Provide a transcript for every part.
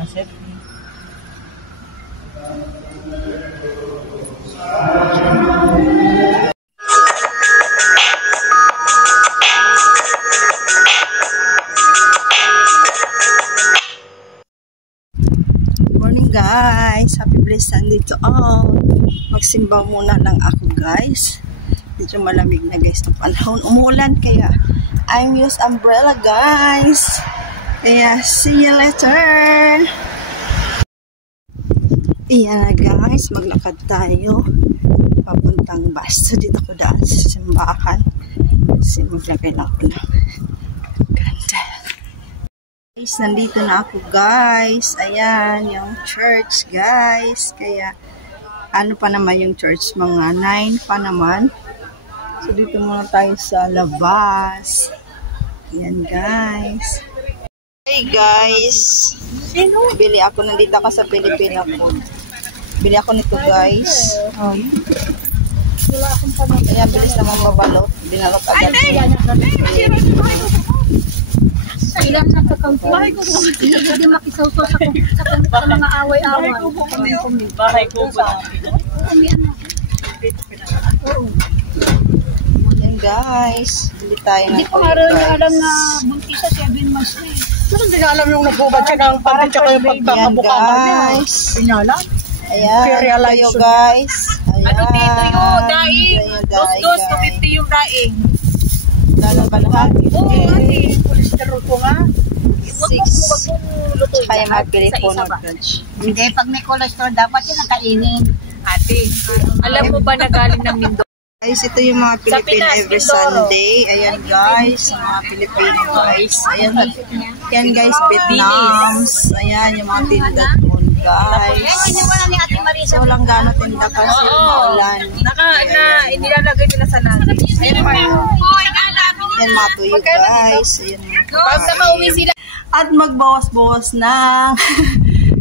Morning guys, happy blessed Sunday to all. Magsimba muna lang ako guys. Medyo malamig na guys ng panahon. Umuulan kaya I'm use umbrella guys. Kaya see you later. Iyan na guys, maglakad tayo papuntang bus. So dito ko daan sa simbahan. Kasi maglagay na ako ng ganda. Guys, nandito na ako guys. Ayan, yung church guys. Kaya ano pa naman yung church? Mga 9 pa naman. So dito muna tayo sa labas. Ayan guys. Hey guys. Bili ako, nandito ako sa Pilipina ko. Bili ako nito guys. Wala akong pamilya. Kaya bilis naman mabalot. Binalot agad. Ilan na kakampi. Hindi makisawsaw sa mga away-away. Bahay ko ba? Yan guys. Bili tayo ng hindi ko alam na buntis sa 7 months na eh. Pero hindi na alam yung nagbubad siya ng parang tsaka yung pagkakabuka guys. Pinyala? Ayan, kayo guys. Ayan. Ano dito yung daing? Dos, 250 yung daing. Lalo ba lahat? Oo, ate. Cholesterol ko nga. 6. Kaya magbili po ng lunch. Hindi, pag may cholesterol, dapat yun ang kainin. Ate, alam mo ba na galing ng Mindoro? Guys, ito yung mga Pilipino every Sunday. Ayan guys, mga Pilipino guys. Ayan, yan guys, Vietnams. Ayan, yung mga tindahan doon guys. Hindi mo na ni Ate Marisa. So, lang gano'n tinda kasi maulan. Inilalagay nila sa natin. Yan mga tuyo guys. Ayan. Pag nakauwi sila. At magbawas-bawas ng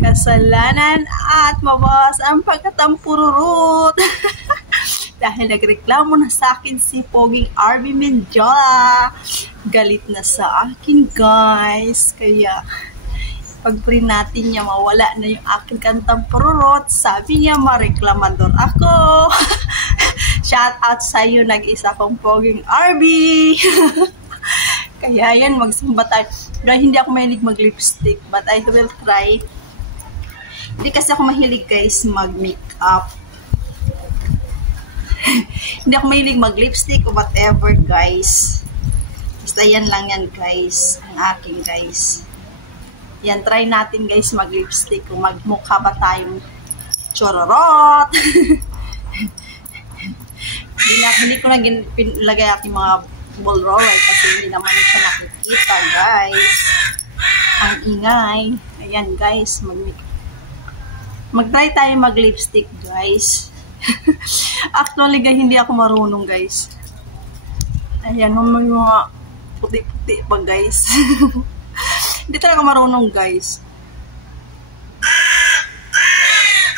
kasalanan at mabawas ang pagkatampururut. Dahil nagreklamo na sa akin si Poging RB Mendiola. Galit na sa akin guys. Kaya pag-print natin niya mawala na yung aking kantang pururot. Sabi niya mareklamador ako. Shout out sa iyo, nag-isa kong Poging RB. Kaya yan, magsimba tayo. Pero hindi ako mahilig mag-lipstick, but I will try. Hindi kasi ako mahilig guys mag-makeup. Hindi ako mahilig mag-lipstick o whatever guys. Basta yan lang yan guys. Ang aking guys. Yan, try natin guys mag-lipstick. Kung magmukha ba tayong chororot. Hindi ko na pinilagay aking mga ball roller kasi hindi naman siya nakikita guys. Ang ingay. Ayan guys, mag-try tayo mag-lipstick guys. Actually guys, hindi ako marunong guys. Ayan, may mga puti-puti pa guys. Hindi talaga marunong guys.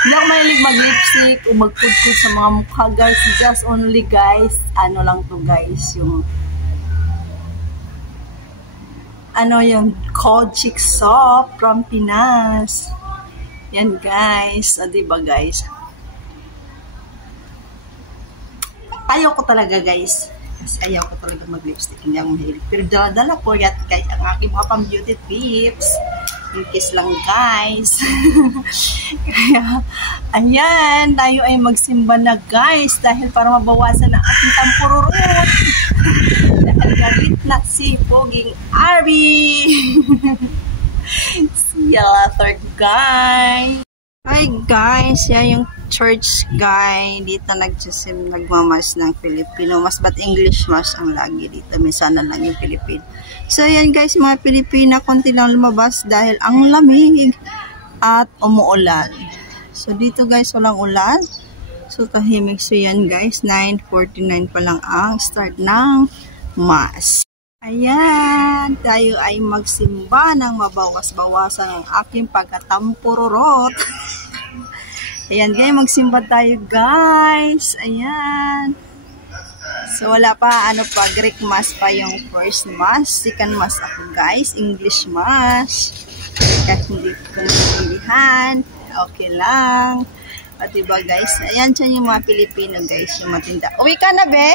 Hindi ako mahilig mag-lipstick o mag-pud-pud sa mga mukha guys. Just only guys, ano lang to guys, yung yung Kojic soap from Pinas. Yan guys. O diba guys? Ayaw ko talaga guys. Kasi ayaw ko talaga mag-lipstick. Hindi ako mahilig. Pero dala-dala ko yan guys ang aking mga pang-beauty tips. In case lang guys. Kaya, ayan. Tayo ay magsimba na guys. Dahil para mabawasan ang ating tampururut. Dahil galit na si Poging Arby. See you later guys. Hi guys. Yan yung church guy. Dito nagmamas ng Filipino. Mas ba't English mas ang lagi dito. Minsan na lang yung Filipino. So yan guys, mga Pilipina, konti lang lumabas dahil ang lamig at umuulan. So dito guys, walang ulan. So tahimik. So yan guys, 9:49 pa lang ang start ng mass. Ayan, tayo ay magsimba ng mabawas-bawasan ang aking pagkatampururot. Ayan guys, magsimba tayo guys. Ayan. So wala pa, Greek mass pa yung first mass. Second mass ako guys, English mass. kahit hindi ko naintindihan, okay lang. At diba guys, ayan siya yung mga Pilipino guys, yung matinda. Uwi ka na, be?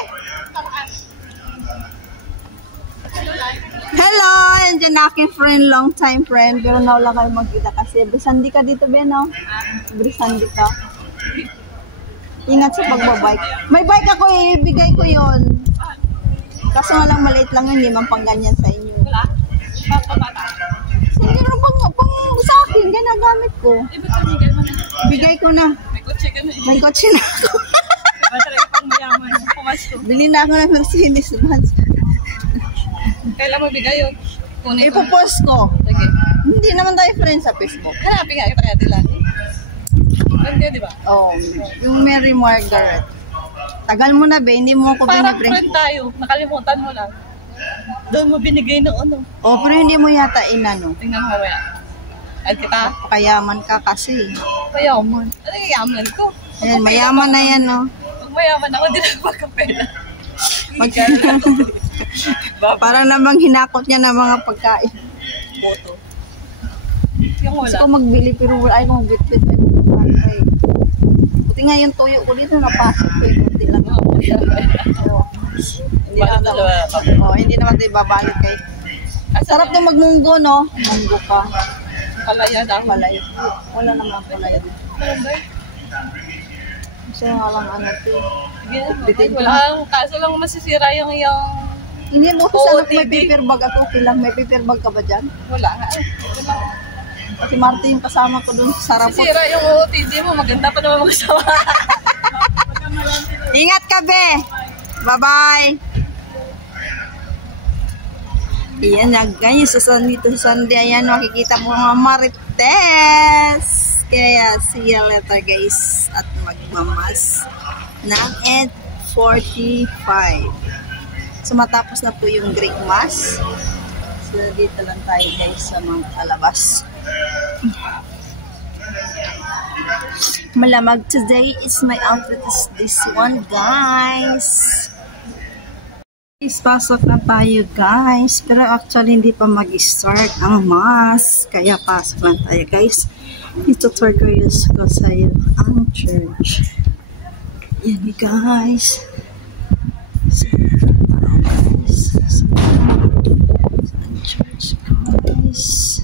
Hello! Andiyan na aking friend, long time friend. Pero nawala kayo magkita kasi. Brisandi ka dito, be, no? Brisandi ka. Ingat sa pagbabike. May bike ako, ibigay ko yon. Kaso nga lang, maliit lang yun, hindi man pang ganyan sa inyo. Hindi rin pang sa akin, ginagamit ko. Bigay ko na. May kotse na ako. Bili na ako ng Mercedes Benz. Kailan mo bigay yun? Ipopost ko. Sige. Hindi naman tayo friends sa Facebook. Hanapin nga kita kaya dilan. Ganda, di ba? Oh, yung Mary Margaret. Tagal mo na, be, hindi mo ako Parang binibring. friend tayo. Nakalimutan mo lang. Doon mo binigay na ano. Oh, pero hindi mo yata inano. Tingnan mo kaya. Ay kita. Kayaman ka kasi. Mayaman. Ano yung yaman ko? Ayan, mayaman na yan, no? Pag mayaman ako, di na magkapela. Para namang hinakot niya ng mga pagkain. Boto. Yung Gusto wala. ko magbili, pero ay kung bitbit ay pagkain. Buti nga yung tuyo ko dito, napasok ko. Buti lang ako. Hindi naman tayo babalik kay. Sarap na magmunggo, no? Munggo ka. Palaya daw. Palaya. Wala naman palaya dito. Kasi nga lang ano ito. Wala. Kaso lang masisira yung Hindi mo kasi anak may paper bag at okay lang. May paper bag ka ba dyan? wala nga. Ito lang. Si Marty yung kasama ko dun sa Sarapot. Masisira yung OOTD mo. Maganda pa naman magsawa. Ingat ka, be! Bye-bye! Ayan na guys, dito sa Sunday, ayan, makikita mo mga marites. Kaya, see you later guys. At magmamas ng 8:45. So, matapos na po yung Greek Mass. So, dito lang tayo guys sa mga kalabas. Malamag today is my outfit is this one guys. Pasok na tayo guys, pero actually hindi pa mag-start ang mass, kaya pasok lang tayo guys. Ito-tour ko sa'yo ang church. Yan guys. Church guys.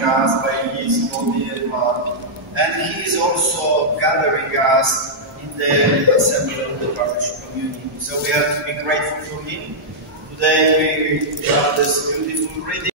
Us by His body and blood, and He is also gathering us in the assembly of the partnership community. So we have to be grateful for Him. Today we have this beautiful reading.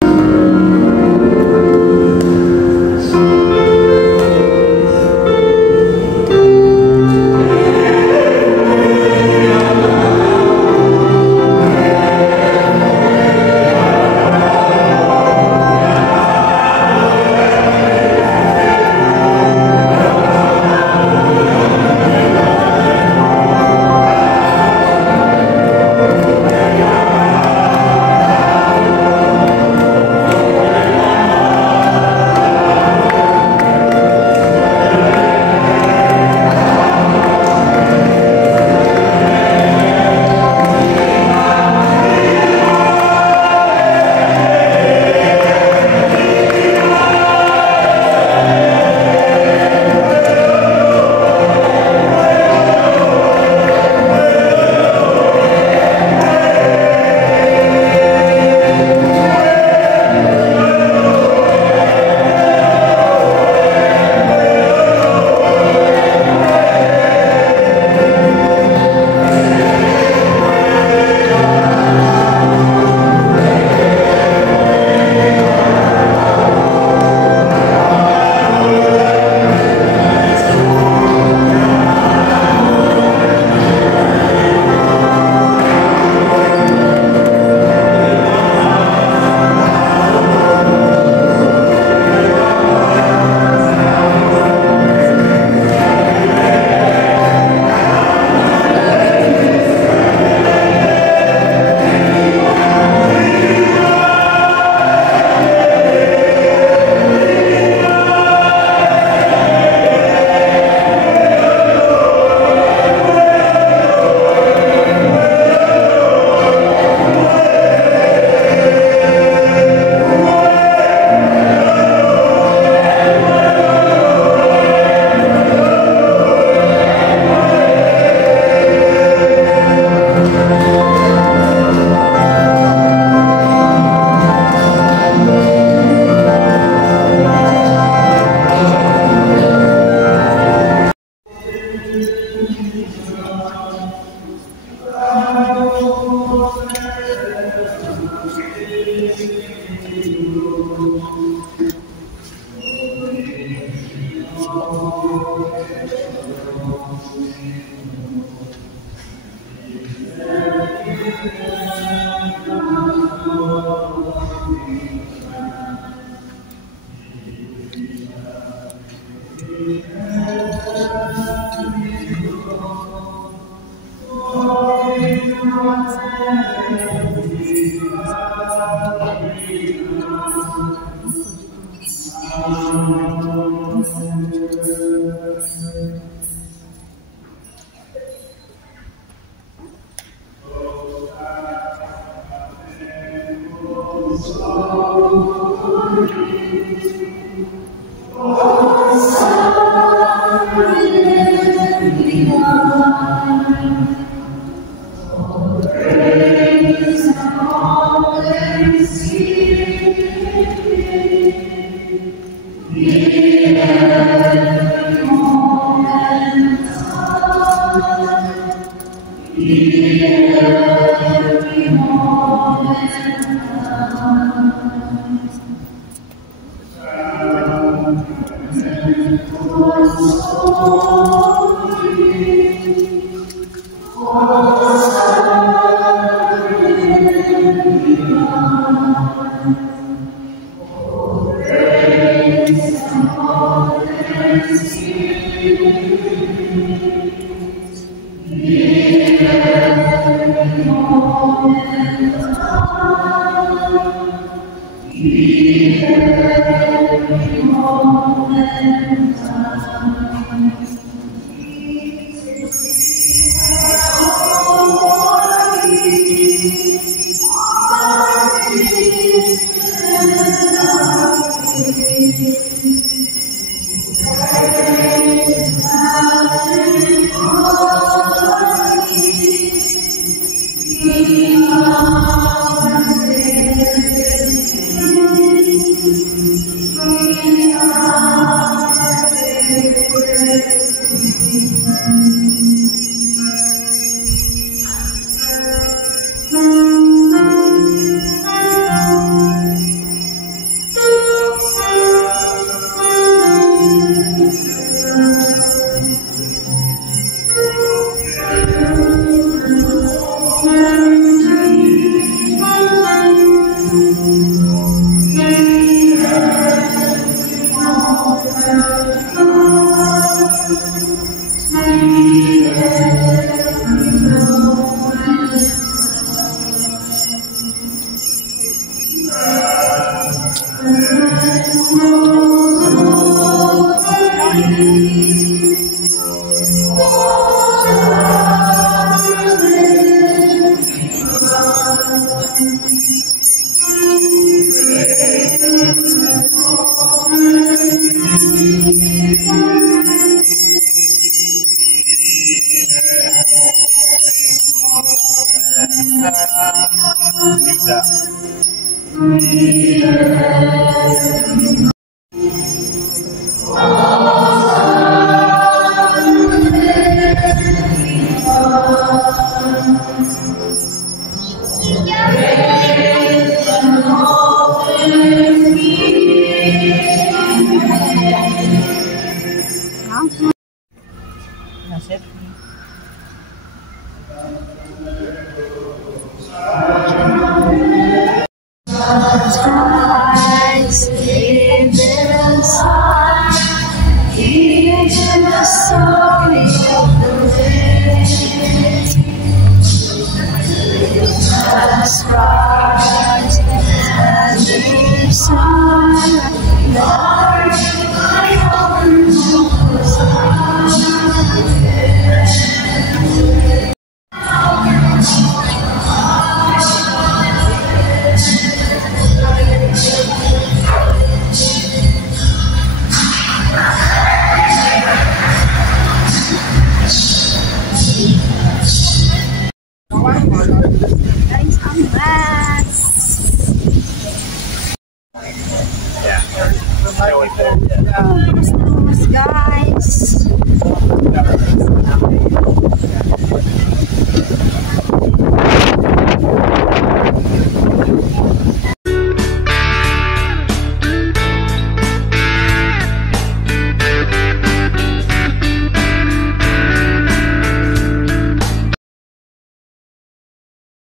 Guys,